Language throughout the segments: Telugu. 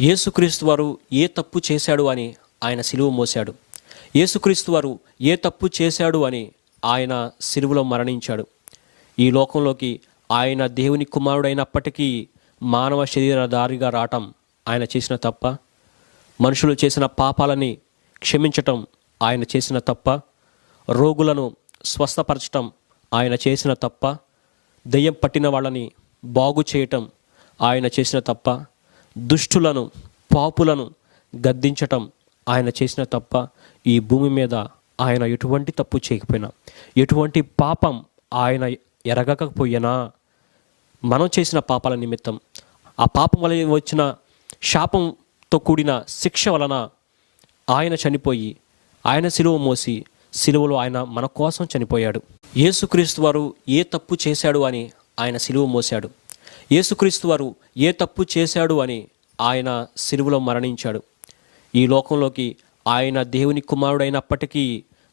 యేసుక్రీస్తు వారు ఏ తప్పు చేశాడు అని ఆయన సిలువ మోశాడు. యేసుక్రీస్తు వారు ఏ తప్పు చేశాడు అని ఆయన సిలువలో మరణించాడు. ఈ లోకంలోకి ఆయన దేవుని కుమారుడైనప్పటికీ మానవ శరీర దారిగా రావటం ఆయన చేసిన తప్ప మనుషులు చేసిన పాపాలని క్షమించటం ఆయన చేసిన తప్ప రోగులను స్వస్థపరచటం ఆయన చేసిన తప్ప దెయ్యం పట్టిన వాళ్ళని బాగు చేయటం ఆయన చేసిన తప్ప దుష్టులను పాపులను గద్దించటం ఆయన చేసిన తప్ప ఈ భూమి మీద ఆయన ఎటువంటి తప్పు చేయకపోయినా ఎటువంటి పాపం ఆయన ఎరగకపోయినా మనం చేసిన పాపాల నిమిత్తం ఆ పాపం వల్ల వచ్చిన శాపంతో కూడిన శిక్ష వలన ఆయన చనిపోయి ఆయన సిలువ మోసి సిలువలో ఆయన మన కోసం చనిపోయాడు. యేసుక్రీస్తు వారు ఏ తప్పు చేశాడు అని ఆయన సిలువ మోశాడు? యేసుక్రీస్తు వారు ఏ తప్పు చేశాడు అని ఆయన సిలువలో మరణించాడు. ఈ లోకంలోకి ఆయన దేవుని కుమారుడైనప్పటికీ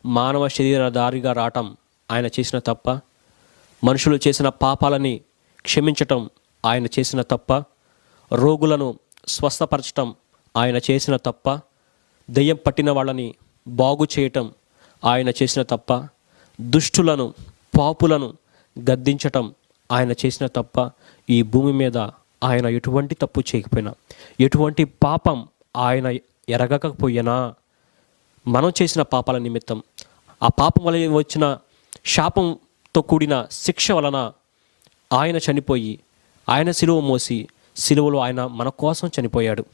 మానవ శరీరధారిగా రావటం ఆయన చేసిన తప్ప మనుషులు చేసిన పాపాలని క్షమించటం ఆయన చేసిన తప్ప రోగులను స్వస్థపరచటం ఆయన చేసిన తప్ప దెయ్యం పట్టిన వాళ్ళని బాగు చేయటం ఆయన చేసిన తప్ప దుష్టులను పాపులను గద్దించటం ఆయన చేసిన తప్ప ఈ భూమి మీద ఆయన ఎటువంటి తప్పు చేయకపోయినా ఎటువంటి పాపం ఆయన ఎరగకపోయినా మనం చేసిన పాపాల నిమిత్తం ఆ పాపం వల్ల వచ్చిన శాపంతో కూడిన శిక్ష వలన ఆయన చనిపోయి ఆయన సిలువ మోసి సిలువలో ఆయన మన కోసం చనిపోయాడు.